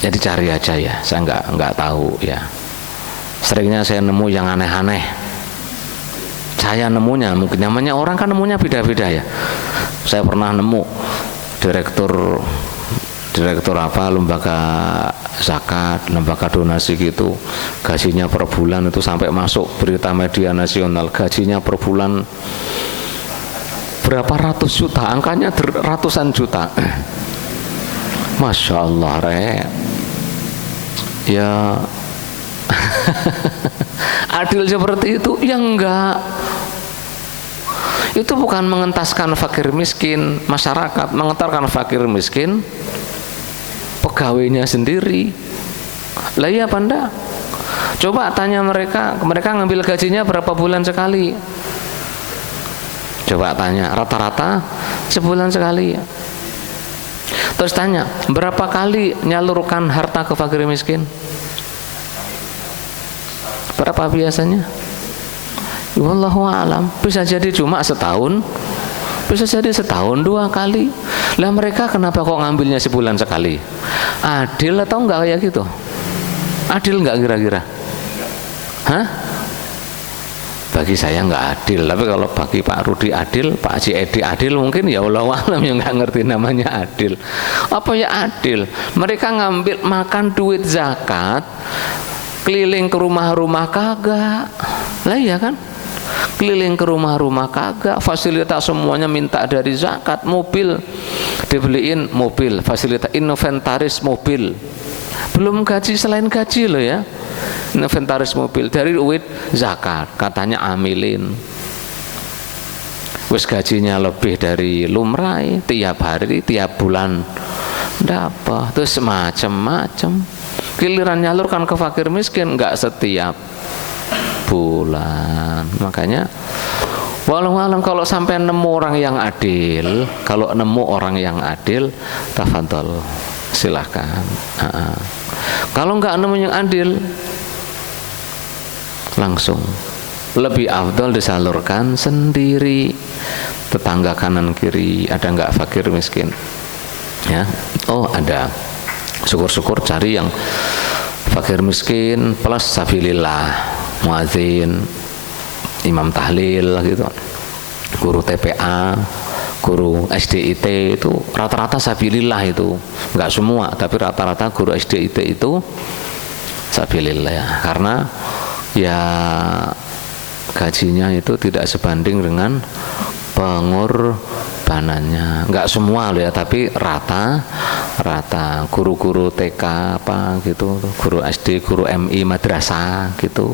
Jadi cari aja ya, saya nggak tahu ya. Seringnya saya nemu yang aneh-aneh. Saya nemunya, mungkin namanya orang kan nemunya beda-beda ya. Saya pernah nemu direktur apa lembaga zakat, lembaga donasi gitu, gajinya per bulan itu sampai masuk berita media nasional, gajinya per bulan berapa ratus juta, angkanya ratusan juta. Masya Allah, ya adil seperti itu? Ya enggak. Itu bukan mengentaskan fakir miskin, masyarakat mengentarkan fakir miskin pegawainya sendiri. Lah iya apa enggak? Coba tanya mereka ngambil gajinya berapa bulan sekali? Coba tanya, rata-rata sebulan sekali. Terus tanya, berapa kali nyalurkan harta ke fakir miskin? Berapa biasanya? Wallahu a'lam. Bisa jadi cuma setahun, bisa jadi setahun 2 kali. Lah mereka kenapa kok ngambilnya sebulan sekali? Adil atau enggak kayak gitu? Adil enggak kira-kira? Hah? Bagi saya enggak adil, tapi kalau bagi Pak Rudi adil, Pak Haji Edi adil, mungkin ya Allah alam yang enggak ngerti namanya adil. Apa ya adil? Mereka ngambil makan duit zakat, keliling ke rumah-rumah kagak. Lah iya kan? Keliling ke rumah-rumah kagak, fasilitas semuanya minta dari zakat, mobil dibeliin mobil, fasilitas inventaris mobil, belum gaji, selain gaji loh ya, inventaris mobil dari duit zakat, katanya amilin, wis gajinya lebih dari lumrah, tiap hari, tiap bulan dapat, terus macam-macam. Giliran nyalurkan ke fakir miskin nggak setiap bulan. Makanya walau alam, kalau sampai nemu orang yang adil, kalau nemu orang yang adil, tafadhol, silahkan. Kalau nggak nemu yang adil, langsung lebih afdol disalurkan sendiri. Tetangga kanan kiri ada nggak fakir miskin? Ya, oh ada. Syukur-syukur cari yang fakir miskin plus sabilillah, muadzin, imam tahlil gitu, guru TPA, guru SDIT, itu rata-rata sabilillah. Itu nggak semua, tapi rata-rata guru SDIT itu sabilillah ya, karena ya gajinya itu tidak sebanding dengan pengorbanannya. Nggak semua loh ya, tapi rata guru-guru TK apa gitu, guru SD, guru MI, madrasah gitu,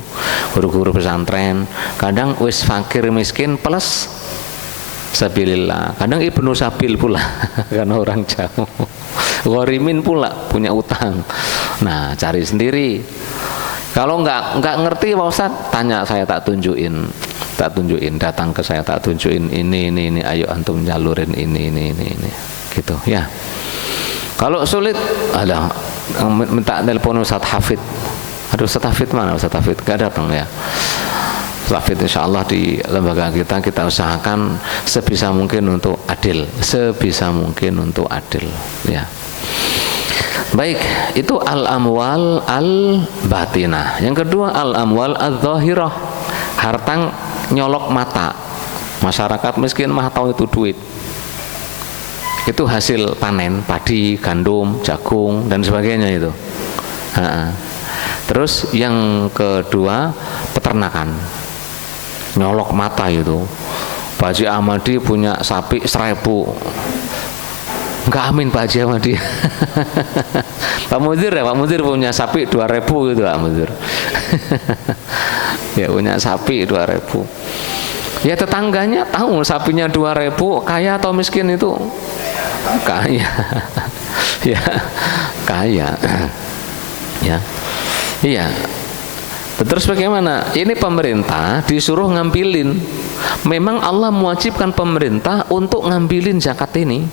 guru-guru pesantren, kadang wis fakir miskin plus sabilillah, kadang ibnu sabil pula karena orang jauh, ghorimin pula, punya utang. Nah, cari sendiri. Kalau nggak ngerti Pak Ustaz, tanya, saya tak tunjukin, datang ke saya, tak tunjukin ini, ayo antum nyalurin ini gitu ya. Kalau sulit, ada minta telepon Ustaz Hafid. Aduh, Ustaz Hafid mana? Ustaz Hafid gak datang ya. Ustaz Hafid insya Allah di lembaga kita usahakan sebisa mungkin untuk adil, ya. Baik, itu al-amwal al-batinah. Yang kedua al-amwal al-zahirah, harta nyolok mata. Masyarakat miskin mah tahu itu duit. Itu hasil panen padi, gandum, jagung dan sebagainya itu. Terus yang kedua peternakan, nyolok mata itu. Pak Haji Ahmadi punya sapi 1000. Enggak amin Pak Haji Ahmadi. Pak Mudir ya, Pak Mudir punya sapi 2000 gitu Pak Mudir. Ya punya sapi 2000. Ya tetangganya tahu sapinya 2000, kaya atau miskin itu? Kaya. Ya, kaya. Ya. Iya. Terus bagaimana? Ini pemerintah disuruh ngambilin. Memang Allah mewajibkan pemerintah untuk ngambilin zakat ini.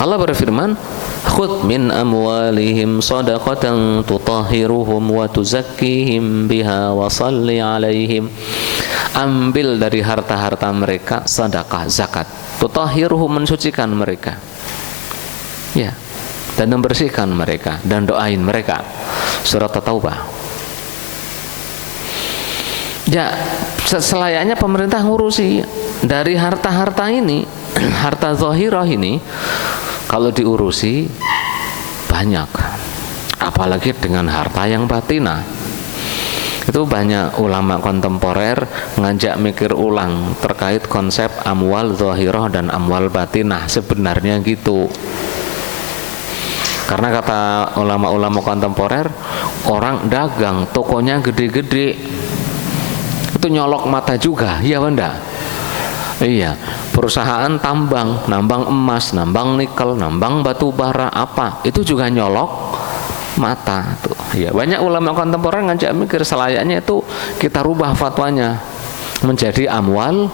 Allah berfirman, "Khudh min amwalihim shadaqatan tutahhiruhum wa tuzakkihim biha wa shalli 'alaihim." Ambil dari harta-harta mereka sedekah, zakat. Tutahhiruhum, mensucikan mereka. Ya. dan membersihkan mereka dan doain mereka. Surat At-Taubah. Ya, selayaknya pemerintah ngurusi dari harta-harta ini, harta zahirah ini, kalau diurusi banyak, apalagi dengan harta yang batinah. Itu banyak ulama kontemporer ngajak mikir ulang terkait konsep amwal zahirah dan amwal batinah. Sebenarnya gitu. Karena kata ulama-ulama kontemporer, orang dagang tokonya gede-gede itu nyolok mata juga, iya benda. Iya, perusahaan tambang, nambang emas, nambang nikel, nambang batu bara apa, itu juga nyolok mata tuh. Ya, banyak ulama kontemporer ngajak mikir selayaknya itu kita rubah fatwanya menjadi amwal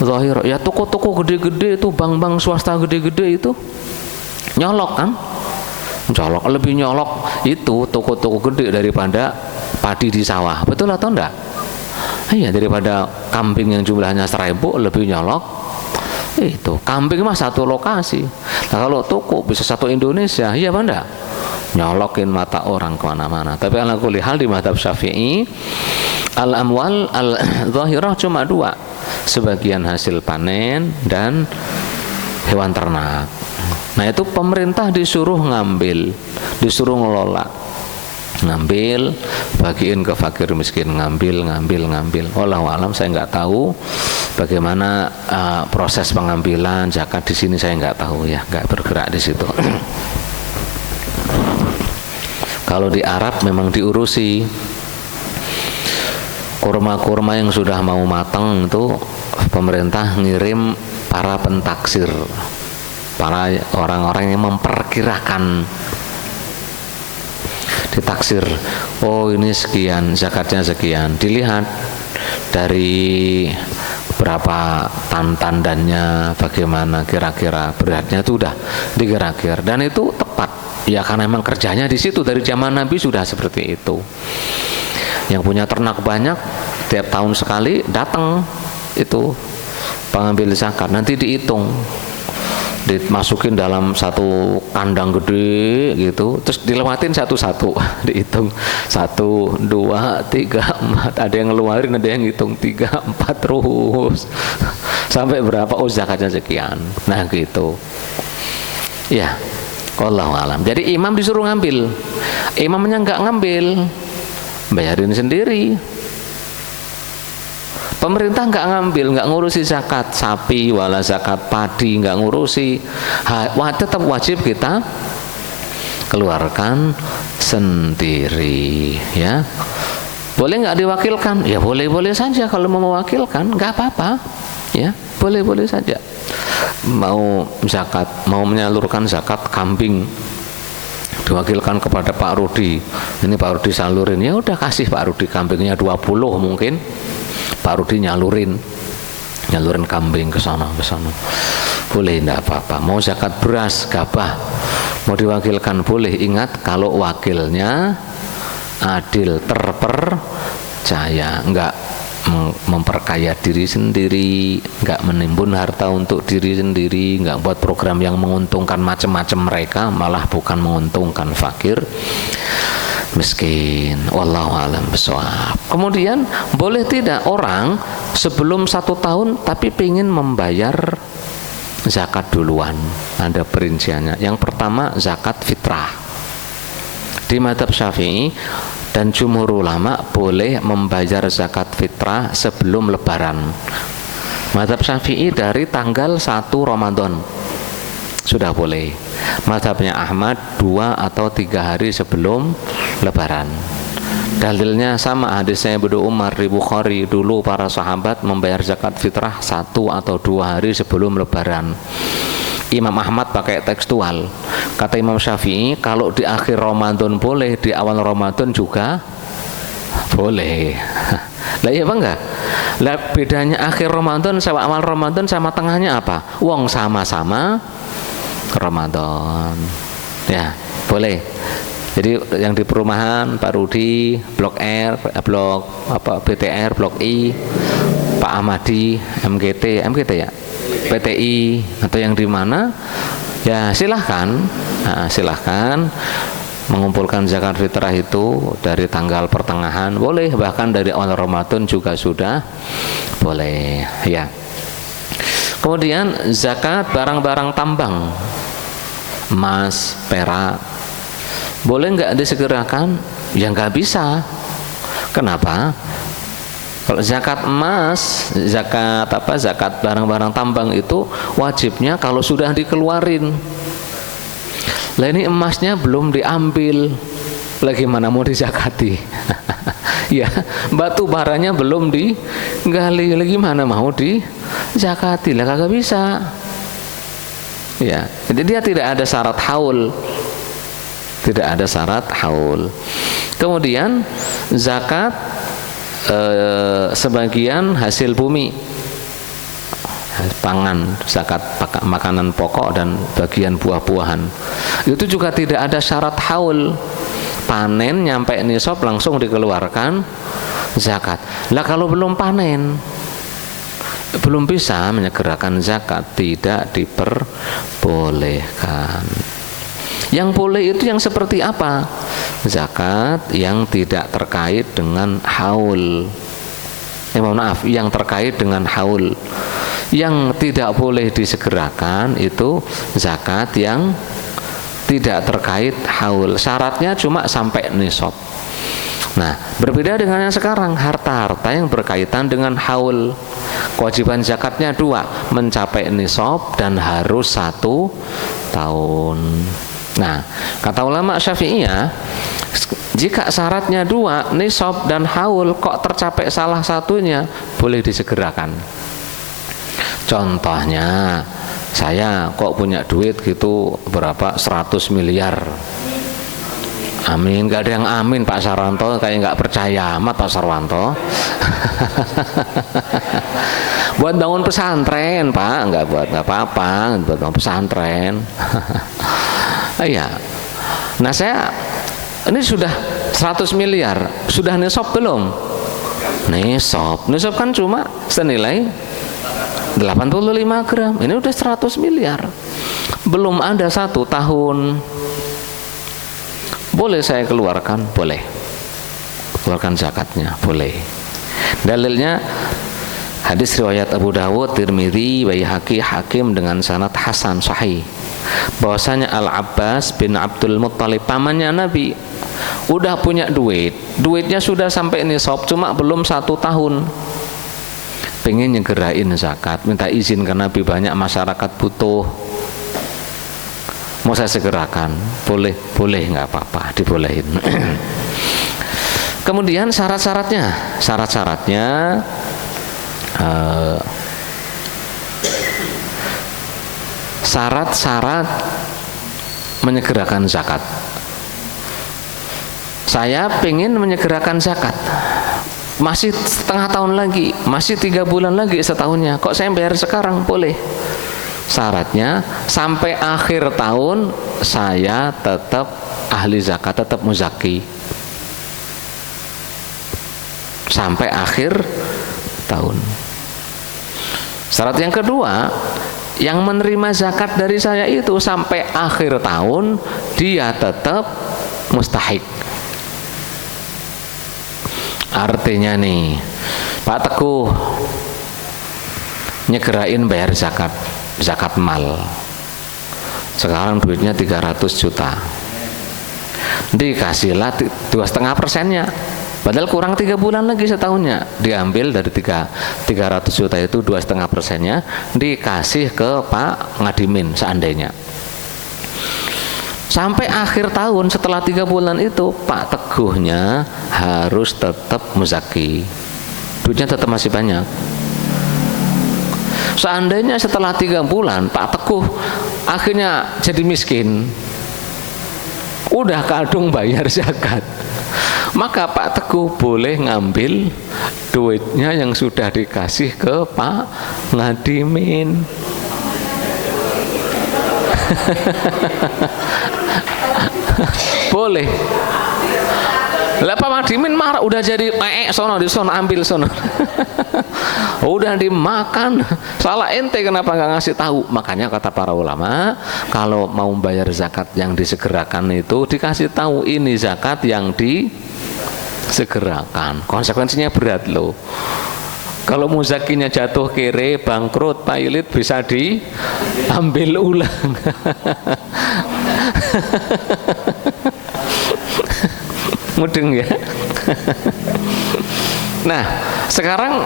zahir. Ya, toko-toko gede-gede itu, bank-bank swasta gede-gede itu nyolok kan? Nyolok, lebih nyolok itu toko-toko gede daripada padi di sawah. Betul atau enggak? Iya, daripada kambing yang jumlahnya 1000 lebih nyolok itu. Kambing mah satu lokasi. Nah, kalau toko bisa satu Indonesia, iya benda nyolokin mata orang kemana-mana. Tapi ala kulli hal di mazhab Syafi'i, al-amwal al-zahirah cuma dua, sebagian hasil panen dan hewan ternak. Nah, itu pemerintah disuruh ngambil, disuruh ngelola, ngambil, bagiin ke fakir miskin, ngambil. Wallahu alam, saya nggak tahu bagaimana proses pengambilan zakat di sini, saya nggak tahu ya, nggak bergerak di situ. Kalau di Arab memang diurusi kurma-kurma yang sudah mau matang itu pemerintah ngirim para pentaksir, para orang-orang yang memperkirakan, ditaksir, oh ini sekian, zakatnya sekian, dilihat dari berapa tandannya, bagaimana kira-kira beratnya, itu udah dikira-kira dan itu tepat ya, karena memang kerjanya di situ dari zaman Nabi sudah seperti itu. Yang punya ternak banyak tiap tahun sekali datang itu pengambil zakat, nanti dihitung, dimasukin dalam satu kandang gede gitu, terus dilewatin satu-satu, dihitung 1, 2, 3, 4, ada yang ngeluarin, ada yang hitung 3, 4 terus sampai berapa, oh zakatnya sekian. Nah gitu ya, wallahu alam. Jadi imam disuruh ngambil, imamnya nggak ngambil, bayarin sendiri. Pemerintah nggak ngambil, nggak ngurusi zakat sapi, wala zakat padi, nggak ngurusi. Tetap wajib kita keluarkan sendiri, ya. Boleh nggak diwakilkan? Ya boleh-boleh saja kalau mau mewakilkan, nggak apa-apa, ya, boleh-boleh saja. Mau zakat, mau menyalurkan zakat kambing, diwakilkan kepada Pak Rudi, ini Pak Rudi salurin, ya udah kasih Pak Rudi kambingnya 20 mungkin. Pak Rudi nyalurin kambing ke sana, boleh, tidak apa-apa. Mau zakat beras, gabah, mau diwakilkan boleh. Ingat kalau wakilnya adil, terpercaya, enggak memperkaya diri sendiri, enggak menimbun harta untuk diri sendiri, enggak buat program yang menguntungkan macam-macam mereka, malah bukan menguntungkan fakir miskin. Wallahu a'lam bishawab. Kemudian boleh tidak orang sebelum 1 tahun tapi ingin membayar zakat duluan? Ada perinciannya. Yang pertama zakat fitrah. Di mazhab Syafi'i dan jumhur ulama boleh membayar zakat fitrah sebelum lebaran. Mazhab Syafi'i dari tanggal 1 Ramadan sudah boleh. Mazhabnya Ahmad 2 atau 3 hari sebelum lebaran. Dalilnya sama, hadisnya Ibnu Umar di Bukhari, dulu para sahabat membayar zakat fitrah 1 atau 2 hari sebelum lebaran. Imam Ahmad pakai tekstual. Kata Imam Syafi'i, kalau di akhir Ramadan boleh, di awal Ramadan juga boleh. Lah iya apa enggak? Lah bedanya akhir Ramadan sama awal Ramadan sama tengahnya apa? Wong sama-sama Ramadan. Ya, boleh. Jadi yang di perumahan Pak Rudi, Blok R, Blok apa BTR, Blok I, Pak Ahmadi, MGT ya, PTI, atau yang di mana Ya silahkan, silahkan mengumpulkan zakat fitrah itu dari tanggal pertengahan boleh, bahkan dari awal Ramadan juga sudah boleh ya. Kemudian zakat barang-barang tambang, emas, perak, boleh nggak disegerakan? Ya nggak bisa. Kenapa? Kalau zakat emas, zakat barang-barang tambang itu wajibnya kalau sudah dikeluarin. Lah ini emasnya belum diambil, bagaimana mau dizakati? Ya, batu baranya belum digali, lagi mana mau dizakati? Lah kagak bisa. Ya, jadi dia tidak ada syarat haul. Tidak ada syarat haul. Kemudian zakat sebagian hasil bumi, pangan, zakat makanan pokok dan bagian buah-buahan, itu juga tidak ada syarat haul. Panen nyampe nisab langsung dikeluarkan zakat. Lah kalau belum panen, belum bisa menyegerakan zakat, tidak diperbolehkan. Yang boleh itu yang seperti apa? Zakat yang tidak terkait dengan haul. Mohon maaf, yang terkait dengan haul. Yang tidak boleh disegerakan itu zakat yang tidak terkait haul. Syaratnya cuma sampai nisab. Nah, berbeda dengan yang sekarang, harta-harta yang berkaitan dengan haul. Kewajiban zakatnya 2, mencapai nisab dan harus 1 tahun. Nah, kata ulama Syafi'iyah, jika syaratnya 2, nisab dan haul, kok tercapai salah satunya, boleh disegerakan. Contohnya, saya kok punya duit gitu berapa 100 miliar. Amin, gak ada yang amin Pak Sarwanto, kayak nggak percaya amat Pak Sarwanto. Buat bangun pesantren Pak, nggak apa-apa, buat bangun pesantren. Iya. Nah saya ini sudah 100 miliar, sudah nisab belum? Nisab kan cuma senilai 85 gram, ini udah 100 miliar. Belum ada 1 tahun. Boleh saya keluarkan? Boleh. Keluarkan zakatnya, boleh. Dalilnya hadis riwayat Abu Dawud, Tirmidzi, Baihaqi, Hakim dengan sanad hasan sahih, bahwasanya Al-Abbas bin Abdul Muttalib, pamannya Nabi, udah punya duitnya sudah sampai nisab, cuma belum 1 tahun. Pengen nyegerain zakat, minta izin ke Nabi, banyak masyarakat butuh, mau saya segerakan? Boleh, nggak apa-apa, dibolehin. Kemudian syarat-syaratnya syarat-syarat menyegerakan zakat. Saya pengen menyegerakan zakat, masih setengah tahun lagi, masih 3 bulan lagi setahunnya, kok saya bayar sekarang? Boleh. Syaratnya sampai akhir tahun saya tetap ahli zakat, tetap muzaki sampai akhir tahun. Syarat yang kedua, yang menerima zakat dari saya itu sampai akhir tahun dia tetap mustahik. Artinya nih, Pak Teguh nyegerain bayar zakat mal, sekarang duitnya 300 juta, dikasihlah 2,5%-nya, padahal kurang 3 bulan lagi setahunnya, diambil dari 300 juta itu 2,5%-nya dikasih ke Pak Ngadimin seandainya. Sampai akhir tahun setelah 3 bulan itu Pak Teguhnya harus tetap muzaki, duitnya tetap masih banyak. Seandainya setelah 3 bulan Pak Teguh akhirnya jadi miskin, udah kadung bayar zakat, maka Pak Teguh boleh ngambil duitnya yang sudah dikasih ke Pak Ngadimin. Boleh. Lah Pak Madimin marah, udah jadi sono di sono ambil sono. Udah dimakan. Salah ente kenapa nggak ngasih tahu? Makanya kata para ulama, kalau mau bayar zakat yang disegerakan itu dikasih tahu ini zakat yang disegerakan. Konsekuensinya berat loh. Kalau muzakinya jatuh kere, bangkrut, pailit bisa diambil ulang. Mudeng ya. Nah, sekarang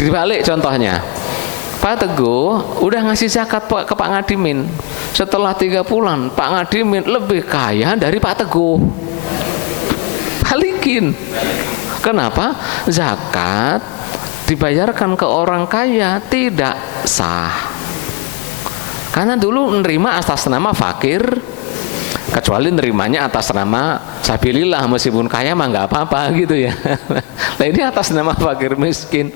dibalik contohnya. Pak Teguh udah ngasih zakat ke Pak Ngadimin. Setelah 3 bulan, Pak Ngadimin lebih kaya dari Pak Teguh. Balikin. Kenapa? Zakat dibayarkan ke orang kaya tidak sah. Karena dulu nerima atas nama fakir, kecuali nerimanya atas nama sabilillah, meskipun kaya mah nggak apa-apa gitu ya. Nah ini atas nama fakir miskin.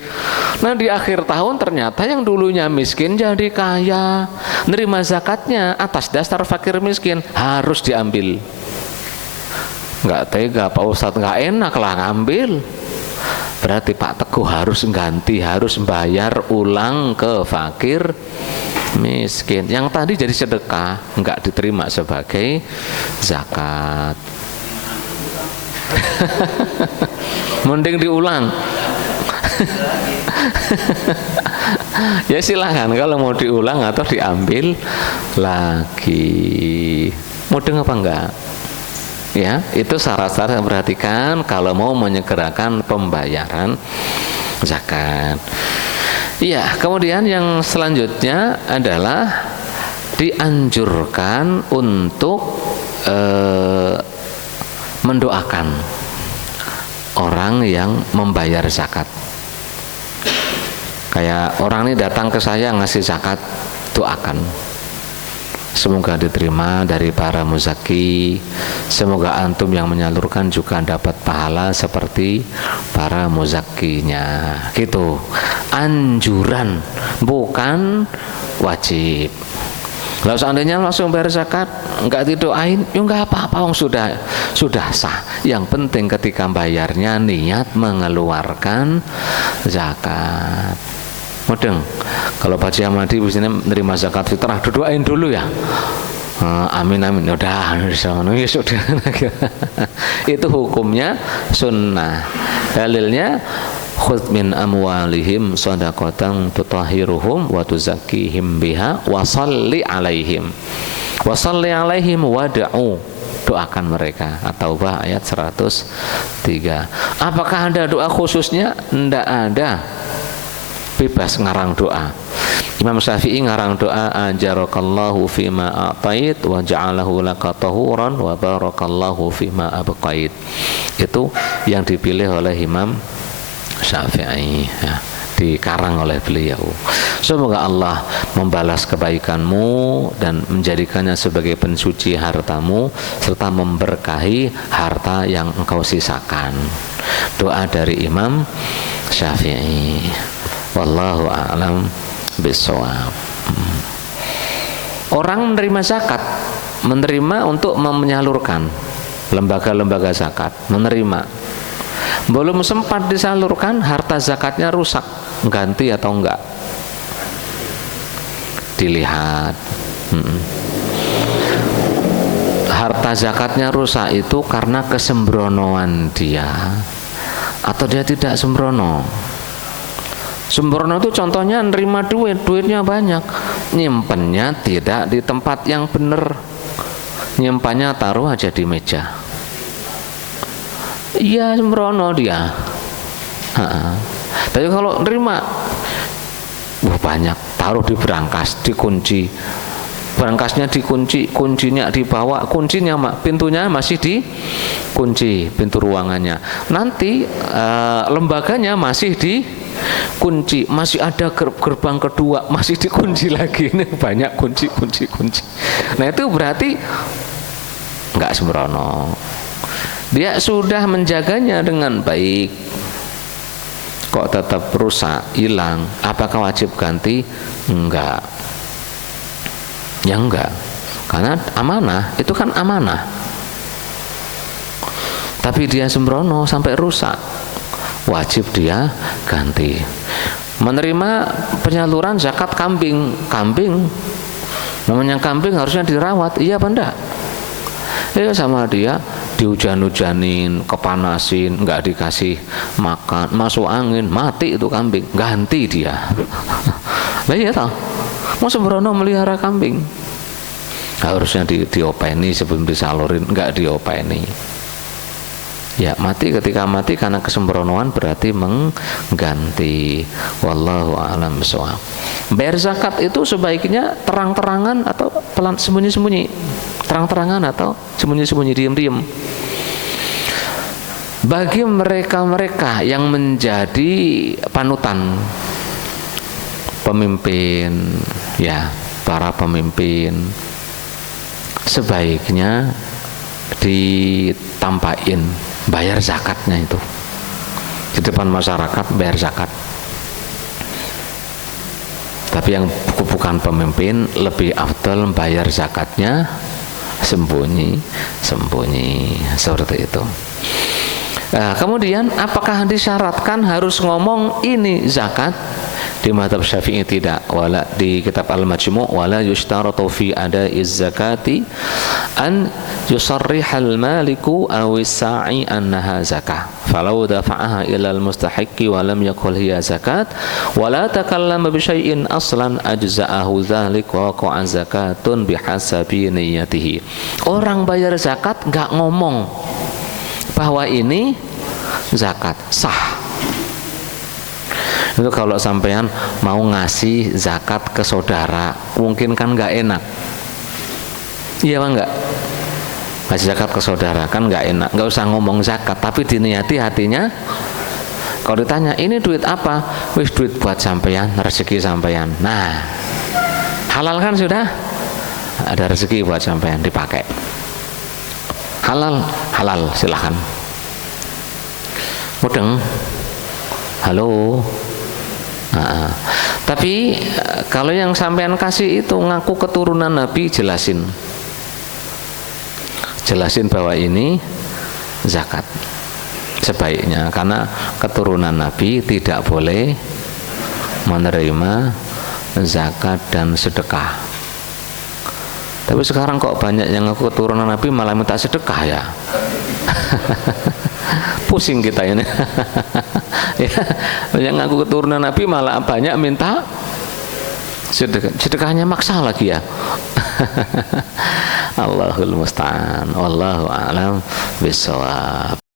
Nah di akhir tahun ternyata yang dulunya miskin jadi kaya, nerima zakatnya atas dasar fakir miskin, harus diambil. Nggak tega Pak Ustadz, nggak enak lah ngambil. Berarti Pak Teguh harus ganti, harus bayar ulang ke fakir miskin. Yang tadi jadi sedekah, nggak diterima sebagai zakat. Mending diulang. Ya silahkan kalau mau diulang atau diambil lagi. Mudeng apa enggak? Ya, itu syarat-syarat yang perhatikan kalau mau menyegerakan pembayaran zakat. Iya, kemudian yang selanjutnya adalah dianjurkan untuk mendoakan orang yang membayar zakat. Kayak orang ini datang ke saya ngasih zakat, doakan. Semoga diterima dari para muzaki. Semoga antum yang menyalurkan juga dapat pahala seperti para muzakinya. Gitu. Anjuran, bukan wajib. Kalau seandainya langsung bayar zakat, enggak didoain, ya enggak apa-apa, sudah sah. Yang penting ketika bayarnya niat mengeluarkan zakat. Mudeng, kalau Pak Haji Ahmadi biasanya menerima zakat fitrah, doain dulu ya. Amin amin. Udah, ya sudah. Itu hukumnya sunnah. Dalilnya khudz min amwalihim shadaqatan tutahhiruhum wa tuzakkihim biha wa shalli alaihim. Wa shalli alaihim wad'u. Doakan mereka. At-Taubah ayat 103. Apakah ada doa khususnya? Tidak ada. Bebas ngarang doa. Imam Syafi'i ngarang doa ajarakallahu fima a'tait wa ja'alahu laka tahuran wa barakallahu fima abqait. Itu yang dipilih oleh Imam Syafi'i ya, dikarang oleh beliau. Semoga Allah membalas kebaikanmu dan menjadikannya sebagai pensuci hartamu serta memberkahi harta yang engkau sisakan. Doa dari Imam Syafi'i. Wallahu a'lam bishawab. Orang menerima zakat, menerima untuk menyalurkan, lembaga-lembaga zakat menerima, belum sempat disalurkan, harta zakatnya rusak, ganti atau enggak dilihat. Harta zakatnya rusak itu karena kesembronoan dia atau dia tidak sembrono. Sembrono itu contohnya nerima duitnya banyak, nyimpennya tidak di tempat yang benar, nyimpannya taruh aja di meja. Iya sembrono dia. Tapi kalau nerima banyak, taruh di berangkas, dikunci, berangkasnya dikunci, kuncinya dibawa, kuncinya pintunya masih dikunci, pintu ruangannya. Nanti lembaganya masih dikunci, masih ada gerbang kedua masih dikunci lagi. Ini banyak kunci. Nah itu berarti nggak sembrono. Dia sudah menjaganya dengan baik, kok tetap rusak, hilang. Apakah wajib ganti? Enggak. Ya enggak. Karena amanah, itu kan amanah. tapi dia sembrono sampai rusak, wajib dia ganti. Menerima penyaluran zakat kambing, namanya kambing harusnya dirawat, iya apa enggak? Ya sama dia dihujan-hujanin, kepanasin, nggak dikasih makan, masuk angin, mati itu kambing, ganti dia. Nah iya toh, mau sembrono melihara kambing, harusnya diopeni sebelum disalurin, nggak diopeni. Ya mati, ketika mati karena kesembronoan berarti mengganti. Wallahu a'lam bishawab. Bayar zakat itu sebaiknya terang-terangan atau pelan sembunyi-sembunyi, terang-terangan atau sembunyi-sembunyi, diam-diam. Bagi mereka-mereka yang menjadi panutan, pemimpin, ya para pemimpin, sebaiknya ditampakin bayar zakatnya itu di depan masyarakat, bayar zakat. Tapi yang bukan pemimpin lebih afdal bayar zakatnya sembunyi seperti itu. Nah, kemudian apakah disyaratkan harus ngomong ini zakat? Di mazhab Syafi'i tidak, wala di kitab Al-Majmu' wala yushtaratu fi ada'iz zakati an yusarrihal maliku aw as-sa'i annaha zakah falau dafa'aha ila al-mustahiqqi wa lam yaqul hiya zakat wa la takallama bi syai'in aslan ajza'ahu dzalik wa qa'a zakatun bihasabi niyyatihi. Orang bayar zakat enggak ngomong bahwa ini zakat, sah. Itu kalau sampean mau ngasih zakat ke saudara, mungkin kan nggak enak, iya bang, nggak ngasih zakat ke saudara kan nggak enak, nggak usah ngomong zakat, tapi diniati hatinya. Kalau ditanya ini duit apa, wis duit buat sampean, rezeki sampean. Nah, halal kan sudah, ada rezeki buat sampean dipakai, halal silahkan. Mudeng, halo. Nah, tapi kalau yang sampean kasih itu ngaku keturunan Nabi, jelasin bahwa ini zakat sebaiknya, karena keturunan Nabi tidak boleh menerima zakat dan sedekah. Tapi sekarang kok banyak yang ngaku keturunan Nabi malah minta sedekah ya. Pusing kita ini. Ya, yang ngaku keturunan Nabi malah banyak minta sedekahnya maksa lagi ya. Allahul musta'an, wallahu a'lam bishawab.